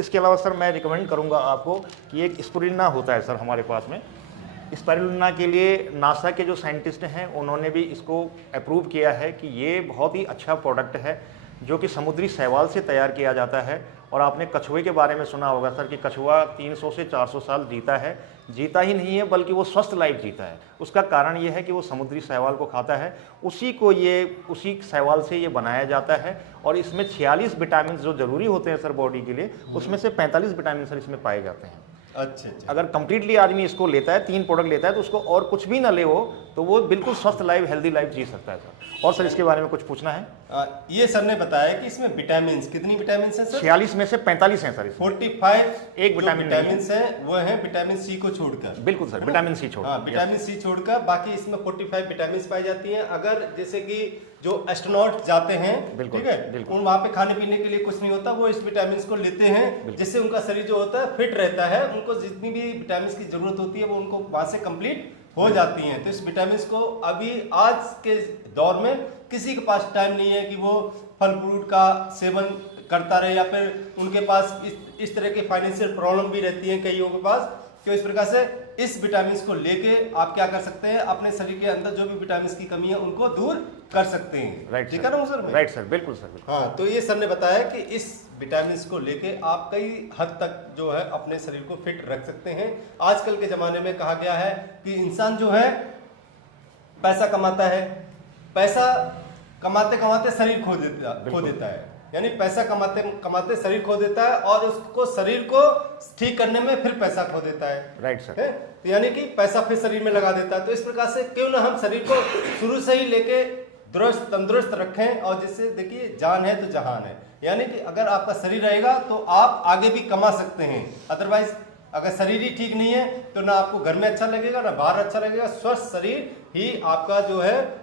इसके अलावा सर मैं रिकमेंड करूँगा आपको कि एक स्पिरुलिना होता है सर हमारे पास में। स्पिरुलिना के लिए नासा के जो साइंटिस्ट हैं उन्होंने भी इसको अप्रूव किया है कि ये बहुत ही अच्छा प्रोडक्ट है जो कि समुद्री शैवाल से तैयार किया जाता है। और आपने कछुए के बारे में सुना होगा सर कि कछुआ 300 से 400 साल जीता है। जीता ही नहीं है बल्कि वो स्वस्थ लाइफ जीता है। उसका कारण ये है कि वो समुद्री शैवाल को खाता है, उसी शैवाल से ये बनाया जाता है। और इसमें 46 विटामिन जो ज़रूरी होते हैं सर बॉडी के लिए, उसमें से 45 विटामिन सर इसमें पाए जाते हैं। अच्छा। अगर कंप्लीटली आदमी इसको लेता है, 3 प्रोडक्ट लेता है, तो उसको और कुछ भी ना ले वो, तो वो बिल्कुल स्वस्थ लाइफ, हेल्दी लाइफ जी सकता है सर। और सर इसके बारे में कुछ पूछना है? ये सर ने बताया कि इसमें विटामिन कितनी विटामिन है सर? 46 में से 45 हैं सर। 45 एक विटामिन है वो है विटामिन सी को छोड़कर। बिल्कुल सर, विटामिन सी छोड़, विटामिन सी छोड़कर बाकी इसमें 45 विटामिन पाई जाती हैं। अगर जैसे कि जो एस्ट्रोनॉट जाते हैं, ठीक है, उन वहाँ पे खाने पीने के लिए कुछ नहीं होता, वो इस विटामिन को लेते हैं, जिससे उनका शरीर जो होता है फिट रहता है। उनको जितनी भी विटामिन की जरूरत होती है वो उनको वहाँ से कंप्लीट हो जाती हैं। तो इस विटामिन को अभी आज के दौर में किसी के पास टाइम नहीं है कि वो फल फ्रूट का सेवन करता रहे, या फिर उनके पास इस तरह के फाइनेंशियल प्रॉब्लम भी रहती है कईयों के पास। तो इस प्रकार से इस विटामिन को लेके आप क्या कर सकते हैं, अपने शरीर के अंदर जो भी विटामिन की कमी है उनको दूर कर सकते हैं। राइट, ठीक है ना सर? राइट सर, बिल्कुल सर। हाँ, तो ये सर ने बताया कि इस विटामिन को लेके आप कई हद तक जो है अपने शरीर को फिट रख सकते हैं। आजकल के ज़माने में कहा गया है कि इंसान जो है पैसा कमाता है, पैसा कमाते कमाते शरीर खो देता है। यानी पैसा कमाते कमाते शरीर खो देता है और उसको शरीर को ठीक करने में फिर पैसा खो देता है। Right sir. तो यानी कि पैसा फिर शरीर में लगा देता है। तो इस प्रकार से क्यों ना हम शरीर को शुरू से ही लेके तंदुरुस्त रखें, और जिससे देखिए जान है तो जहान है। यानी कि अगर आपका शरीर रहेगा तो आप आगे भी कमा सकते हैं। अदरवाइज अगर शरीर ही ठीक नहीं है तो ना आपको घर में अच्छा लगेगा ना बाहर अच्छा लगेगा। स्वस्थ शरीर ही आपका जो है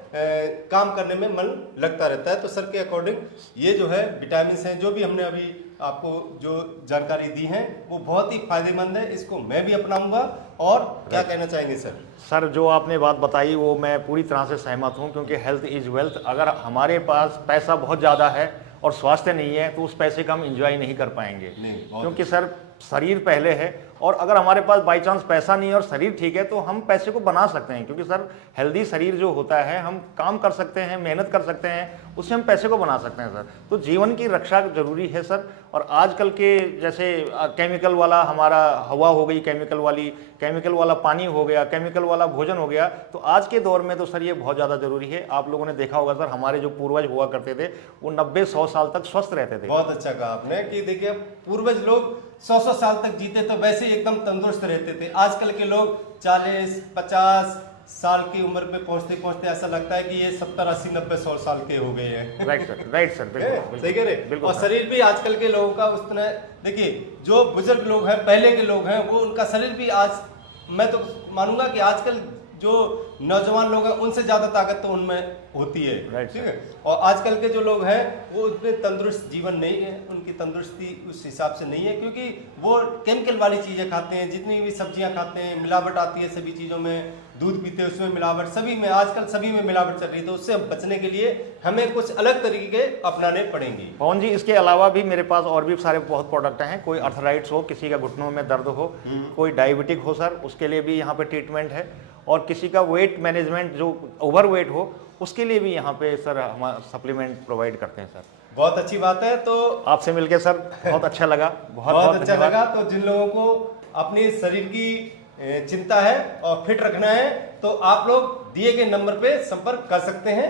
काम करने में मन लगता रहता है। तो सर के अकॉर्डिंग ये जो है विटामिन हैं, जो भी हमने अभी आपको जो जानकारी दी है वो बहुत ही फायदेमंद है। इसको मैं भी अपनाऊंगा। और क्या कहना चाहेंगे सर? सर जो आपने बात बताई वो मैं पूरी तरह से सहमत हूँ, क्योंकि हेल्थ इज़ वेल्थ। अगर हमारे पास पैसा बहुत ज़्यादा है और स्वास्थ्य नहीं है तो उस पैसे का हम इंजॉय नहीं कर पाएंगे, क्योंकि सर शरीर पहले है। और अगर हमारे पास बाई चांस पैसा नहीं है और शरीर ठीक है तो हम पैसे को बना सकते हैं, क्योंकि सर हेल्दी शरीर जो होता है, हम काम कर सकते हैं, मेहनत कर सकते हैं, उससे हम पैसे को बना सकते हैं सर। तो जीवन की रक्षा जरूरी है सर। और आजकल के जैसे केमिकल वाला हमारा हवा हो गई, केमिकल वाला पानी हो गया, केमिकल वाला भोजन हो गया, तो आज के दौर में तो सर ये बहुत ज़्यादा ज़रूरी है। आप लोगों ने देखा होगा सर, हमारे जो पूर्वज हुआ करते थे वो 90-100 साल तक स्वस्थ रहते थे। बहुत अच्छा कहा आपने कि देखिए पूर्वज लोग 100 साल तक जीते तो वैसे ही एकदम तंदुरुस्त रहते थे। आजकल के लोग 40-50 साल की उम्र पे पहुंचते पहुंचते ऐसा लगता है कि ये 70, 80, 90, 100 साल के हो गए हैं। राइट सर, बिल्कुल सही कह रहे। और शरीर भी आजकल के लोगों का उस तरह, देखिए जो बुजुर्ग लोग हैं, पहले के लोग हैं, वो उनका शरीर भी आज मैं तो मानूंगा कि आजकल जो नौजवान लोग हैं उनसे ज्यादा ताकत तो उनमें होती है। ठीक है। और आजकल के जो लोग हैं वो उतने तंदुरुस्त जीवन नहीं है, उनकी तंदुरुस्ती उस हिसाब से नहीं है, क्योंकि वो केमिकल वाली चीजें खाते हैं। जितनी भी सब्जियां खाते हैं मिलावट आती है सभी चीजों में, दूध पीते हैं उसमें मिलावट, सभी में आजकल सभी में मिलावट चल रही है। तो उससे बचने के लिए हमें कुछ अलग तरीके अपनाने पड़ेंगे। पवन जी, इसके अलावा भी मेरे पास और भी सारे बहुत प्रोडक्ट हैं। कोई अर्थराइट्स हो, किसी का घुटनों में दर्द हो, कोई डायबिटिक हो सर, उसके लिए भी यहाँ पे ट्रीटमेंट है। और किसी का वेट मैनेजमेंट, जो ओवर वेट हो, उसके लिए भी यहाँ पे सर हम सप्लीमेंट प्रोवाइड करते हैं सर। बहुत अच्छी बात है। तो आपसे मिलके सर बहुत अच्छा लगा, बहुत अच्छा लगा। तो जिन लोगों को अपने शरीर की चिंता है और फिट रखना है तो आप लोग दिए गए नंबर पे संपर्क कर सकते हैं।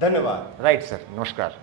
धन्यवाद। राइट सर, नमस्कार।